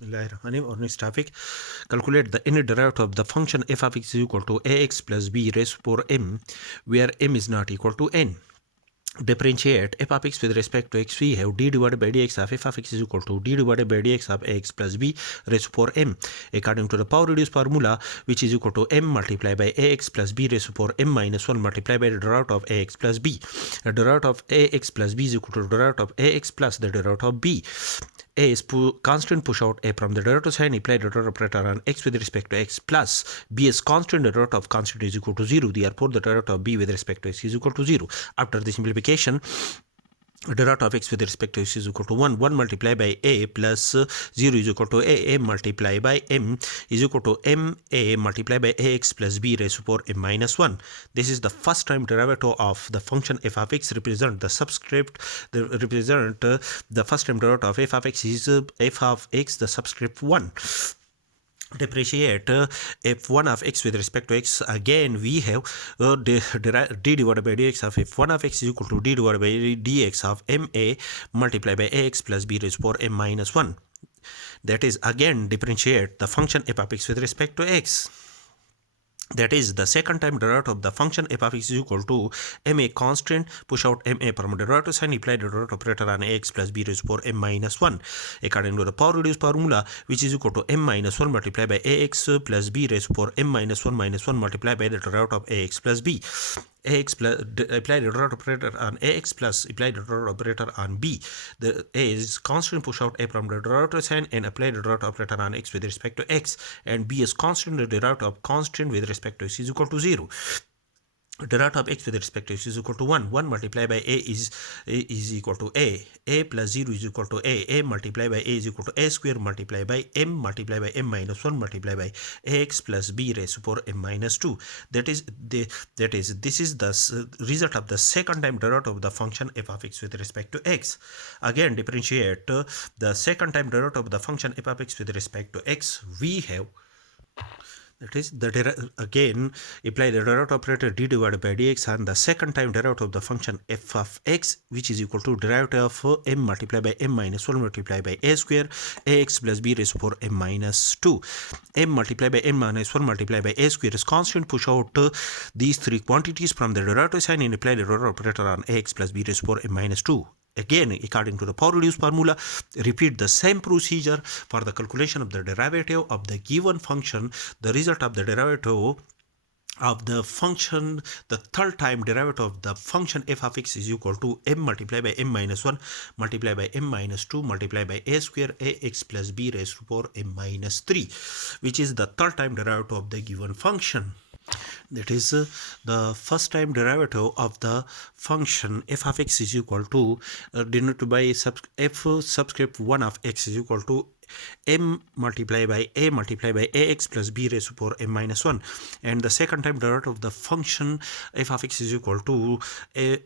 Bismillahirrahmanirrahim. On this topic, calculate the inner derivative of the function f of x is equal to ax plus b raised to power m, where m is not equal to n. Differentiate f of x with respect to x. We have d divided by dx of f of x is equal to d divided by dx of ax plus b raised to power m, according to the power reduced formula, which is equal to m multiplied by ax plus b raised to power m minus 1 multiplied by the derivative of ax plus b. The derivative of ax plus b is equal to the derivative of ax plus the derivative of b. A is constant, push out a from the derivative sign, apply the derivative operator on x with respect to x, plus b is constant, the derivative of constant is equal to 0. Therefore, the derivative of b with respect to x is equal to 0. After the simplification, derivative of x with respect to x is equal to 1. 1 multiplied by a plus 0 is equal to a multiplied by m is equal to m a multiplied by ax plus b raised to power m minus 1. This is the first time derivative of the function f of x. Represent the subscript, the first time derivative of f of x is f of x, the subscript 1. Depreciate f1 of x with respect to x. Again, we have d divided by dx of f1 of x is equal to d divided by dx of ma multiplied by ax plus b raised to power m minus 1. That is, again, differentiate the function f of x with respect to x. That is, the second time derivative of the function f of x is equal to ma constant, push out ma from derivative sign, apply the derivative operator on ax plus b raised to power m minus 1, according to the power reduced formula, which is equal to m minus 1 multiplied by ax plus b raised to power m minus 1 multiplied by the derivative of ax plus b. Ax plus, apply the derivative operator on ax plus apply the derivative operator on b. The a is constant, push out a from the derivative sign and apply the derivative operator on x with respect to x, and b is constant, the derivative of constant with respect to x is equal to 0. Derivative of x with respect to x is equal to 1. 1 multiplied by a is equal to a plus 0 is equal to a multiplied by a is equal to a square multiplied by m multiplied by m minus 1 multiplied by ax plus b raised to power m minus 2. This is the result of the second time derivative of the function f of x with respect to x. Again, differentiate the second time derivative of the function f of x with respect to x. We have, that is, again, apply the derivative operator d divided by dx on the second time derivative of the function f of x, which is equal to derivative of m multiplied by m minus 1 multiplied by a square ax plus b raised to power m minus 2. M multiplied by m minus 1 multiplied by a square is constant. Push out these three quantities from the derivative sign and apply the derivative operator on ax plus b raised to power m minus 2. Again, according to the power reduced formula, repeat the same procedure for the calculation of the derivative of the given function. The result of the derivative of the function, the third time derivative of the function f of x is equal to m multiplied by m minus 1 multiplied by m minus 2 multiplied by a square ax plus b raised to power m minus 3, which is the third time derivative of the given function. That is, the first time derivative of the function f of x is equal to denoted by f subscript 1 of x is equal to m multiplied by ax plus b raised to power m minus 1, and the second time derivative of the function f of x is equal to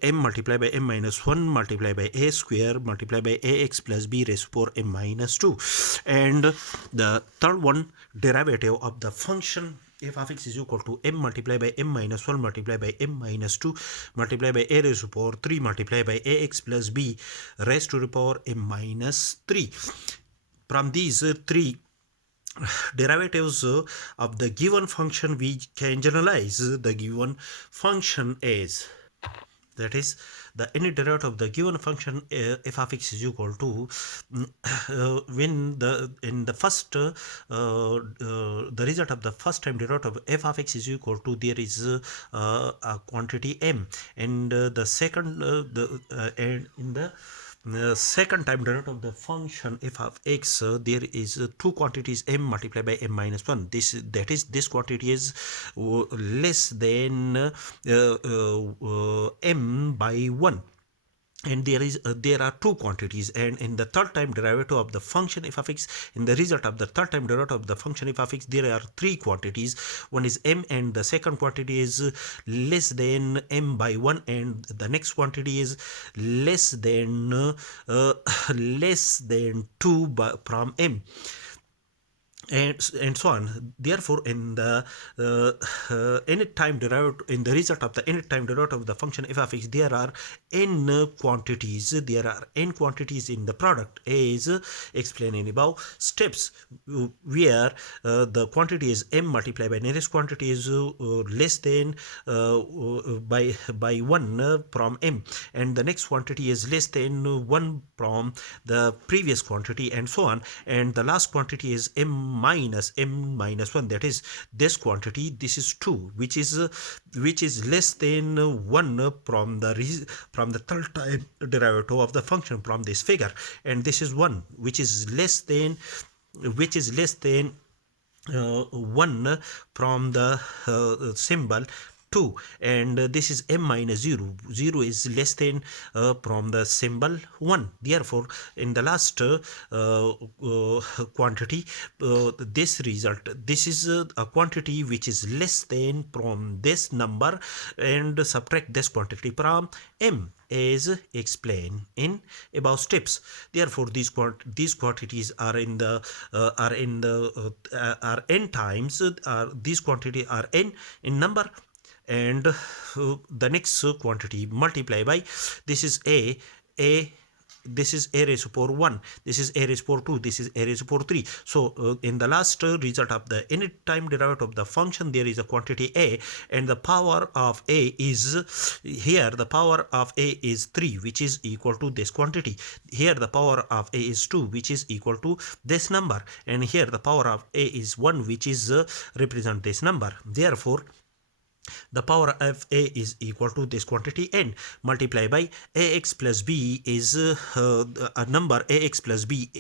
m multiplied by m minus 1 multiplied by a square multiplied by ax plus b raised to power m minus 2, and the third one derivative of the function f of x is equal to m multiplied by m minus 1 multiplied by m minus 2 multiplied by a raised to power 3 multiplied by ax plus b raised to the power m minus 3. From these three derivatives of the given function, we can generalize the given function as, that is, the any derivative of the given function f of x is equal to when in the first the result of the first time derivative of f of x is equal to, there is a quantity m, and the second and in the second time derivative of the function f of x, there is two quantities m multiplied by m minus 1. This quantity is less than m by 1, and there are two quantities, and in the third time derivative of the function f of x, in the result of the third time derivative of the function f of x, there are three quantities. One is m, and the second quantity is less than m by 1, and the next quantity is less than 2 from m. and so on. Therefore, in the init time derivative, in the result of the init time derivative of the function f of x, there are n quantities. There are n quantities in the product, as explained in above steps, where the quantity is m multiplied by nearest quantity is less than by 1 from m, and the next quantity is less than 1 from the previous quantity, and so on, and the last quantity is m minus 1, that is this quantity. This is 2, which is less than 1 from the third time derivative of the function from this figure, and this is 1, which is less than 1 from the symbol 2, and this is m minus 0. 0 is less than from the symbol 1. Therefore, in the last quantity, this is a quantity which is less than from this number, and subtract this quantity from m, as explained in above steps. Therefore, these quantities are in the are n times, these quantities are n in number, and the next quantity multiply by, this is a this is a raised to power 1, this is a raised to power 2, this is a raised to power 3. So in the last result of the init time derivative of the function, there is a quantity a, and the power of a is, here the power of a is 3, which is equal to this quantity. Here the power of a is 2, which is equal to this number, and here the power of a is 1, which is represent this number. Therefore, the power of a is equal to this quantity n multiplied by ax plus b is a number ax plus b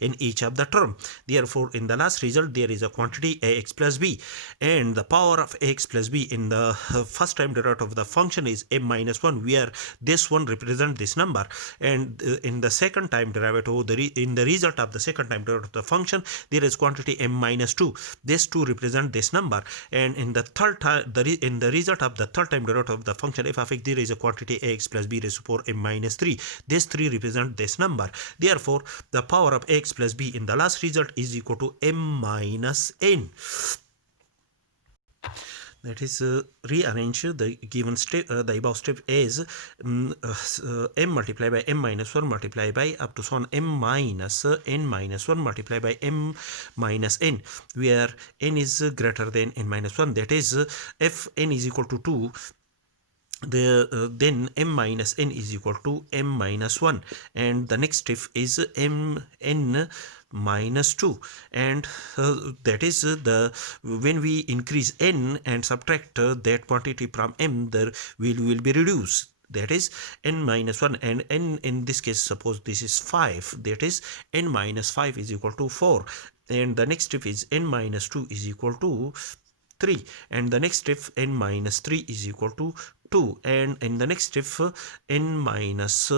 in each of the term. Therefore, in the last result, there is a quantity ax plus b, and the power of ax plus b in the first time derivative of the function is m minus 1, where this one represents this number, and in the second time derivative, in the result of the second time derivative of the function, there is quantity m minus 2. This 2 represent this number, and in the third time, in the result of the third time derivative of the function f of x, there is a quantity ax plus b raised to power m minus 3. This 3 represent this number. Therefore, the power of ax plus b in the last result is equal to m minus n. That is, rearrange the given step, the above step as m multiplied by m minus 1 multiplied by up to so on m minus n minus 1 multiplied by m minus n, where n is greater than n minus 1. That is, if n is equal to 2, then m minus n is equal to m minus 1, and the next step is m n minus 2, and that is the when we increase n and subtract that quantity from m, the will be reduced. That is n minus 1, and n in this case, suppose this is 5, that is n minus 5 is equal to 4, and the next step is n minus 2 is equal to 3, and the next step n minus 3 is equal to 2, and in the next step n minus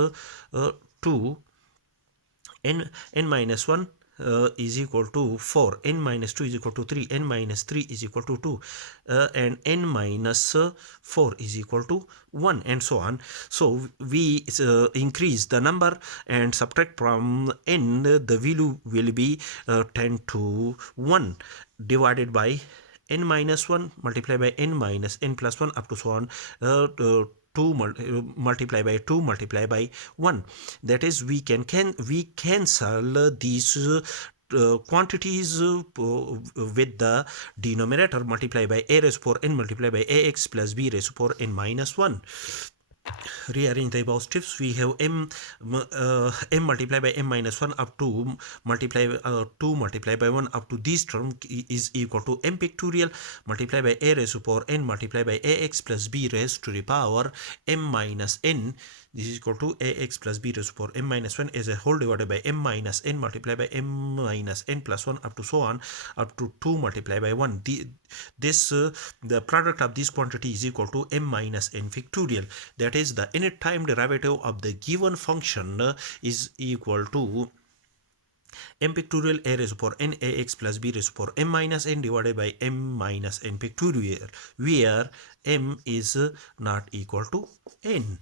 2, n minus 1 is equal to 4, n minus 2 is equal to 3, n minus 3 is equal to 2, and n minus 4 is equal to 1, and so on. So we increase the number and subtract from n, the value will be 10 to 1 divided by n minus 1 multiplied by n minus n plus 1 up to so on 2 multiply by 2 multiply by 1. That is, we cancel these quantities with the denominator, multiply by a raised to power n multiply by ax plus b raised to power n minus 1. Rearrange the above steps. We have m multiplied by m minus 1 up to multiply 2 multiply by 1 up to this term is equal to m pictorial multiply by a raised to power n multiply by ax plus b raised to the power m minus n. This is equal to ax plus b raised to power m minus 1 as a whole divided by m minus n multiplied by m minus n plus 1 up to so on up to 2 multiplied by 1. The product of this quantity is equal to m minus n factorial. That is, the init time derivative of the given function is equal to m pictorial a raised to power n ax plus b raised to power m minus n divided by m minus n pictorial, where m is not equal to n.